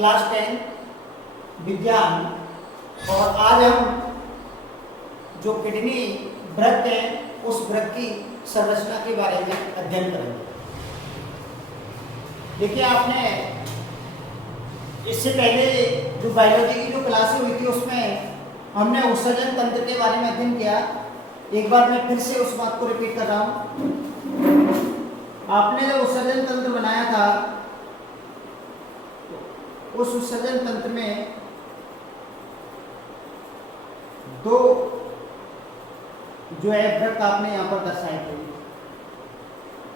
Class 10 विज्ञान। और आज हम जो किडनी वृक्क है उस वृक्क की संरचना के बारे में अध्ययन करेंगे। देखिए, आपने इससे पहले जो बायोलॉजी की जो क्लासें हुई थी उसमें हमने उत्सर्जन तंत्र के बारे में अध्ययन किया। एक बार मैं फिर से उस बात को रिपीट कर रहा हूँ। आपने जो उत्सर्जन तंत्र बनाया था उस उत्सर्जन तंत्र में दो जो है वृक्क आपने यहाँ पर दर्शाए थे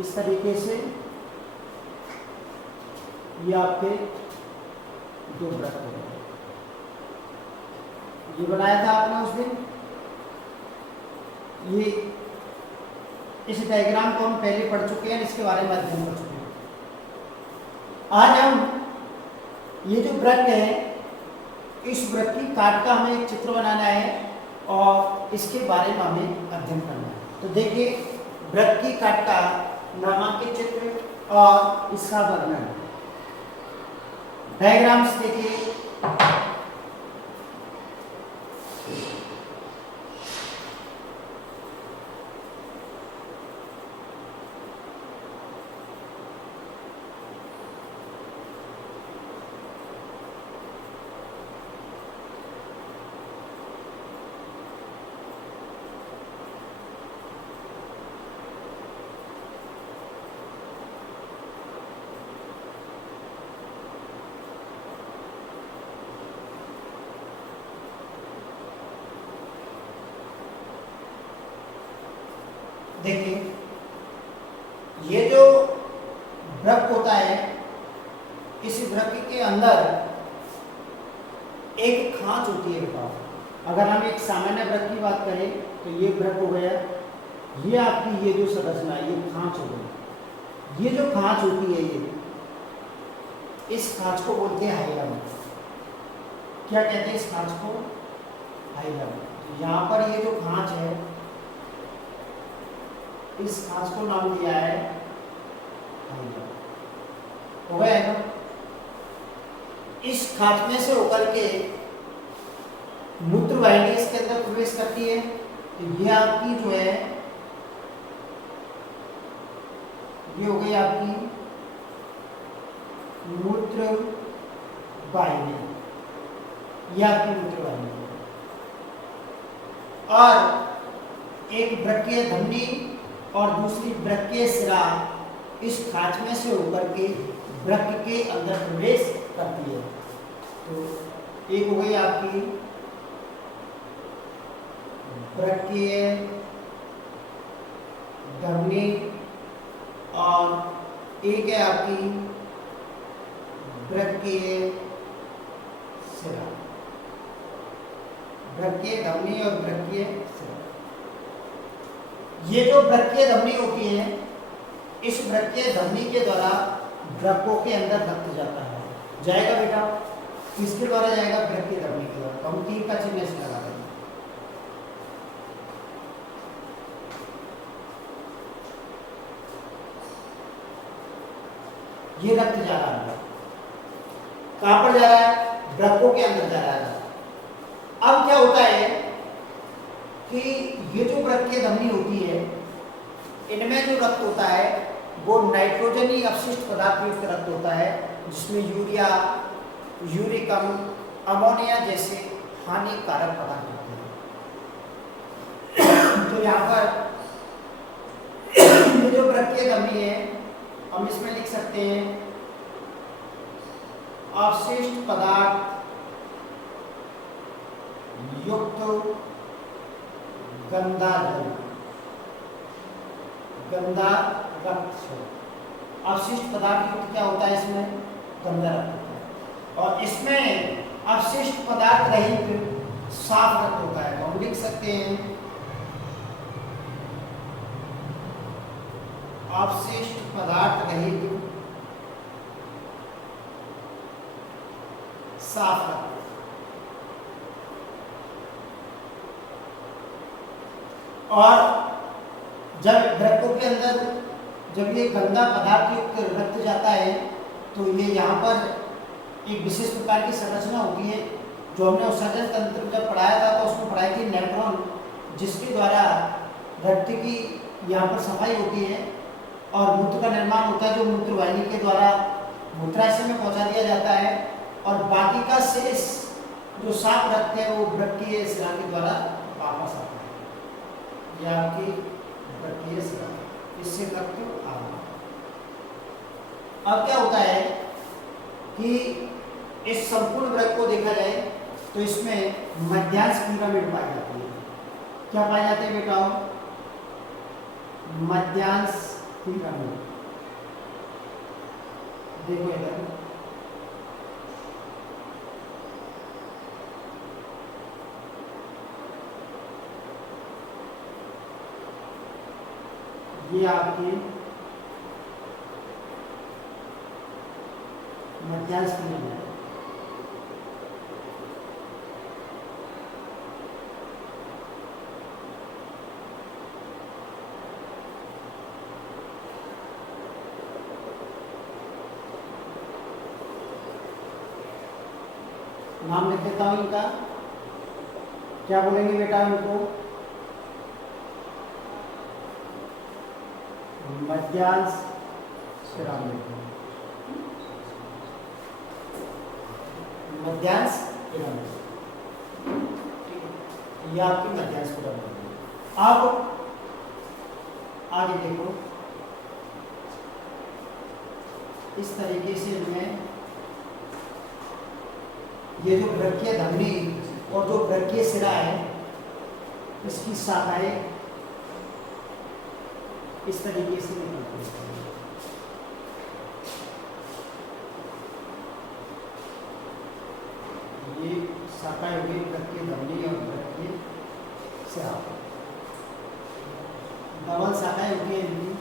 इस तरीके से। ये आपके दो वृक्क हो गए, ये बनाया था आपने उस दिन। ये इस डायग्राम को हम पहले पढ़ चुके हैं, इसके बारे में अध्ययन कर चुके हैं। आज हम ये जो वृक्क है इस वृक्क की काट का हमें एक चित्र बनाना है और इसके बारे में हमें अध्ययन करना है। तो देखिए, वृक्क की काट का नामांकित चित्र और इसका वर्णन। डायग्राम्स देखिए। देखिए, ये जो वृक्क होता है इस वृक्क के अंदर एक खांच होती है बेटा। अगर हम एक सामान्य वृक्क की बात करें तो ये वृक्क हो गया, ये आपकी ये जो संरचना है ये खांच हो गई। ये जो खांच होती है ये इस खांच को बोलते हैं हाइलम। क्या कहते हैं इस खांच को? हाइलम। तो यहाँ पर ये जो खांच है इस खांच को नाम दिया है हाइलम। हो गया है ना? इस खांच में से होकर के मूत्र वाहिनी इसके अंदर प्रवेश करती है। तो ये आपकी जो है ये हो गई आपकी मूत्र वाहिनी, ये आपकी मूत्र वाहिनी। और एक वृक्कीय धमनी और दूसरी वृक्कीय सिरा इस खांच में से होकर के वृक्क के अंदर प्रवेश करती है। तो एक हो गई आपकी वृक्कीय धमनी और एक है आपकी वृक्कीय सिरा। वृक्कीय धमनी और वृक्कीय सिरा, ये जो वृक्कीय धमनी होती है इस वृक्कीय धमनी के द्वारा वृक्कों के अंदर रक्त जाता है। जाएगा बेटा, किसके द्वारा जाएगा? वृक्कीय धमनी के द्वारा। तो हम तीर का चिन्ह इसमें लगा देंगे। ये रक्त जा रहा है, कहां पर जा रहा है? वृक्कों के अंदर जा रहा है। अब क्या होता है कि ये जो वृक्कीय धमनी होती है इनमें जो रक्त होता है वो नाइट्रोजनी अपशिष्ट पदार्थ युक्त रक्त होता है, जिसमें यूरिया, यूरिक अम्ल, अमोनिया जैसे हानिकारक पदार्थ होते हैं। तो यहाँ पर ये जो वृक्कीय धमनी है हम इसमें लिख सकते हैं अपशिष्ट पदार्थ युक्त गंदा जल, गंदा रक्त। अपशिष्ट पदार्थ युक्त क्या होता है? इसमें गंदा रक्त होता है। और इसमें अपशिष्ट पदार्थ रहित साफ रक्त होता है। तो हम लिख सकते हैं अपशिष्ट पदार्थ रहित साफ रक्त। और जब वृक्कों के अंदर जब ये गंदा पदार्थ युक्त रक्त जाता है तो ये यहाँ पर एक विशेष प्रकार की संरचना होती है जो हमने उत्सर्जन तंत्र जब पढ़ाया था तो उसमें पढ़ाई थी नेफ्रॉन, जिसके द्वारा रक्त की यहाँ पर सफाई होती है और मूत्र का निर्माण होता है जो मूत्र वाहिनी के द्वारा मूत्राशय में पहुंचा दिया जाता है, और बाकी का शेष जो साफ रक्त है वो वृक्कीय शिरा के द्वारा वापस आता है। यह आपकी वृक्कीय शिरा, इससे रक्त आना। अब क्या होता है कि इस संपूर्ण वृक्क को देखा जाए तो इसमें मध्यांश पिरामिड पाई जाती है। क्या पाई जाती है बेटा? मध्यांश पिरामिड। देखो इधर, ये आपकी मध्यांश पिरामिड है। नाम लिख देता हूं इनका। क्या बोलेंगे बेटा इनको? मध्यांश पिरामिड। मध्यांश पिरामिड, यह आपकी मध्यांश पिरामिड। अब आगे देखो, इस तरीके से मैं ये जो वृक्कीय धमनी और जो वृक्कीय शिरा है इसकी शाखाएं इस तरीके से निकलती है। ये शाखाएं होगी वृक्कीय धमनी और वृक्कीय शिरा, डबल शाखाएं होती है इनकी।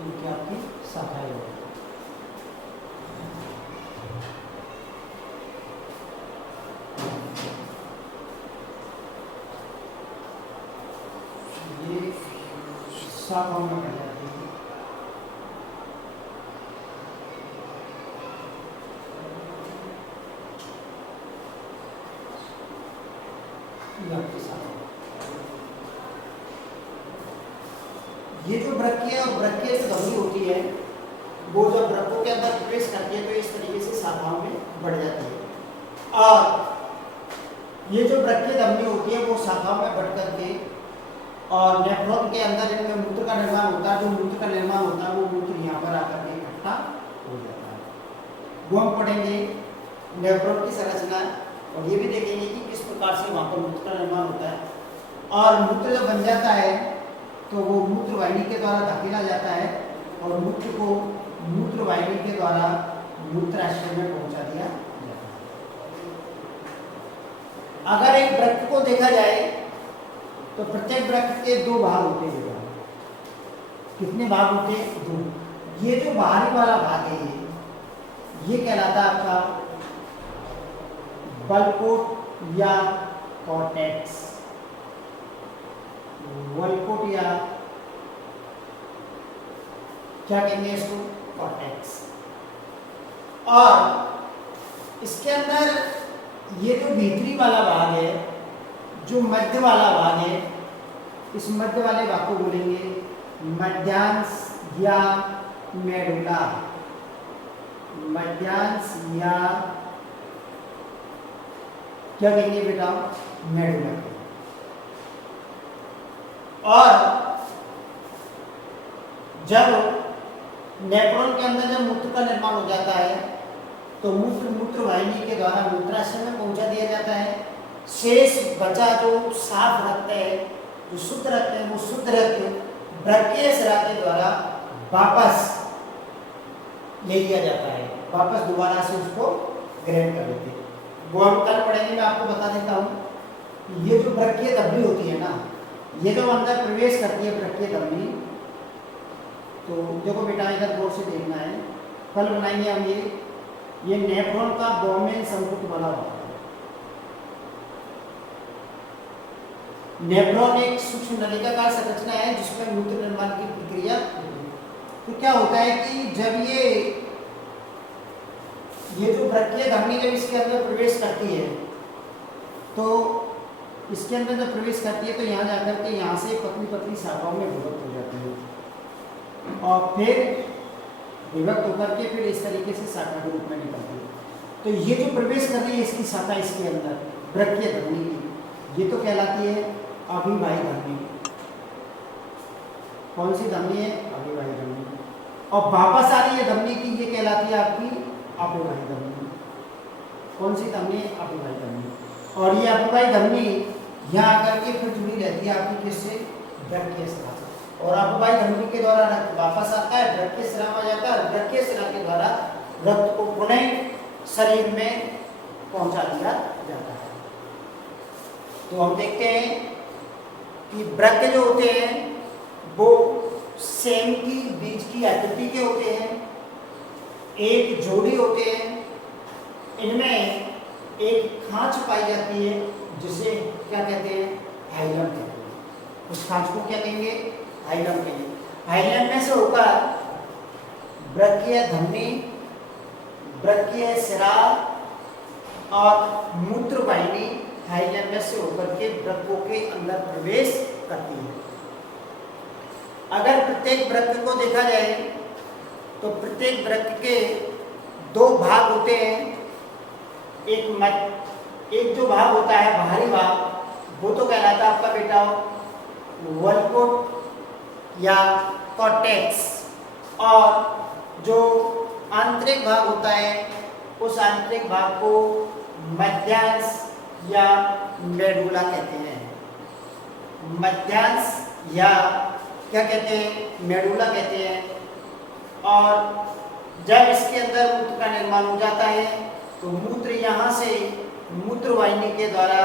इनकी आपकी शाखाएं होगी। ये शाखाओं में बढ़ जाती है। ये जो वृक्कीय और वृक्कीय जो धमनी होती है वो जब वृक्कों के अंदर प्रवेश करती है तो इस तरीके से शाखाओं में बढ़ जाती है, और ये जो वृक्कीय धमनी होती है वो शाखाओं में बढ़ करके और नेफ्रॉन के अंदर इनमें मूत्र का निर्माण होता है। जो मूत्र का निर्माण होता है वो मूत्र यहाँ पर आकर के इकट्ठा हो जाता है। वो हम पढ़ेंगे नेफ्रॉन की संरचना, और ये भी देखेंगे कि किस प्रकार से वहाँ पर मूत्र का निर्माण होता है। और मूत्र जब बन जाता है तो वो मूत्र वाहिनी के द्वारा धकेला जाता है और मूत्र को मूत्र वाहिनी के द्वारा मूत्राशय में पहुंचा दिया जाता है। अगर एक वृक्क को देखा जाए तो प्रत्येक वृक्क के दो भाग होते हैं। कितने भाग होते हैं? दो। ये जो बाहरी वाला भाग है ये कहलाता है आपका वल्कोट या कॉर्टेक्स। वल्कोट या क्या कहेंगे इसको? कॉर्टेक्स। और इसके अंदर ये जो भीतरी वाला भाग है, जो मध्य वाला भाग है, इस मध्य वाले भाग को बोलेंगे मध्यांश या मेडुला। मध्यांश या क्या कहेंगे बेटा? मेडुला। और जब नेफ्रॉन के अंदर जब मूत्र का निर्माण हो जाता है तो मूत्र वाहिनी के द्वारा मूत्राशय में पहुंचा दिया जाता है। शेष बचा जो साफ रक्त है, जो शुद्ध रक्त है, वो शुद्ध रक्त वृक्कीय शिरा के द्वारा वापस ले लिया जाता है, वापस दोबारा से उसको ग्रहण कर लेते हैं। वो हम कल पढ़ेंगे, मैं आपको बता देता हूँ। ये जो वृक्कीय धमनी होती है ना, ये जब अंदर प्रवेश करती है वृक्कीय धमनी, तो देखो बेटा इधर गौर से देखना है। कल बनाएंगे हम ये नेफ्रॉन का डोमेन संकुट बना हुआ है। नेफ्रॉन एक सूक्ष्म नलिकाकार संरचना है जिसमें मूत्र निर्माण की प्रक्रिया। तो क्या होता है कि जब ये जो वृक्कीय धमनी जब इसके अंदर प्रवेश करती है, तो इसके अंदर जब प्रवेश करती है तो यहाँ जाकर के यहाँ से पतली पतली शाखाओं में विभक्त हो जाती है और फिर विभक्त होकर के फिर इस तरीके से शाखा के रूप में निकलती है। तो ये जो प्रवेश कर रही है इसकी शाखा इसके अंदर वृक्कीय धमनी की, ये तो कहलाती है अभिवाही धमनी। कौन सी धमनी है? अभिवाही धमनी। और वापस आ रही है धमनी की, ये कहलाती है आपकी अभिवाही धमनी। कौन सी धमनी? अभिवाही धमनी। और ये अभिवाही धमनी यहाँ आकर के फिर जुड़ी रहती है आपकी किससे? वृक्कीय शिरा से। और अभिवाही धमनी के द्वारा रक्त वापस आता है, वृक्कीय शिरा में जाता है, वृक्कीय शिरा के द्वारा रक्त को पुनः शरीर में पहुंचा दिया जाता है। तो हम देखते हैं कि वृक्क जो होते हैं वो सेम की बीज की आकृति के होते हैं, एक जोड़ी होते हैं। इनमें एक खांच पाई जाती है जिसे क्या कहते हैं? हाइलम कहते हैं। उस खांच को क्या कहेंगे? हाइलम कहेंगे। हाइलम में से होकर वृक्कीय धमनी, वृक्कीय शिरा और मूत्रवाहिनी हाइलम में से होकर के वृक्कों के अंदर प्रवेश करती है। अगर प्रत्येक वृक्क को देखा जाए तो प्रत्येक वृक्क के दो भाग होते हैं। एक जो भाग होता है बाहरी भाग वो तो कहलाता है आपका बेटा वल्कोट या कॉर्टेक्स, और जो आंतरिक भाग होता है उस आंतरिक भाग को मध्यांश या मेडुला कहते हैं। मध्यांश या क्या कहते हैं? मेडुला कहते हैं। और जब इसके अंदर मूत्र का निर्माण हो जाता है तो मूत्र यहाँ से मूत्रवाहिनी के द्वारा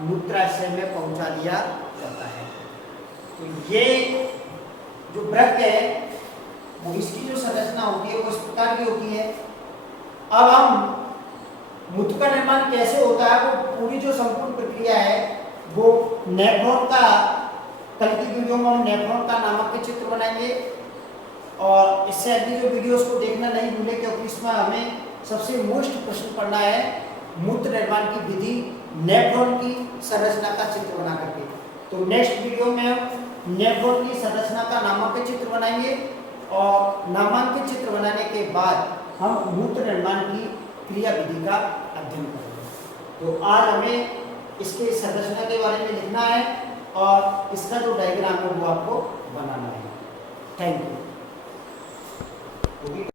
मूत्राशय में पहुंचा दिया जाता है। तो ये जो वृक्क है वो इसकी जो संरचना होती है वो इस प्रकार की होती है। अब हम मूत्र का निर्माण कैसे होता है वो पूरी जो संपूर्ण प्रक्रिया है वो नेफ्रॉन का, कल की वीडियो में हम नेफ्रॉन का नामक के चित्र बनाएंगे और इससे अगली जो वीडियोस को देखना नहीं भूले, क्योंकि इसमें हमें सबसे मोस्ट प्रश्न पढ़ना है मूत्र निर्माण की विधि, नेफ्रॉन की संरचना का चित्र बना करके। तो नेक्स्ट वीडियो में हम नेफ्रॉन की संरचना का नामांकित चित्र बनाएंगे और नामांकित चित्र बनाने के बाद हम मूत्र निर्माण की क्रिया विधि का अध्ययन करेंगे। तो आज हमें इसके संरचना के बारे में लिखना है और इसका जो डायग्राम है वो आपको बनाना है। Thank you.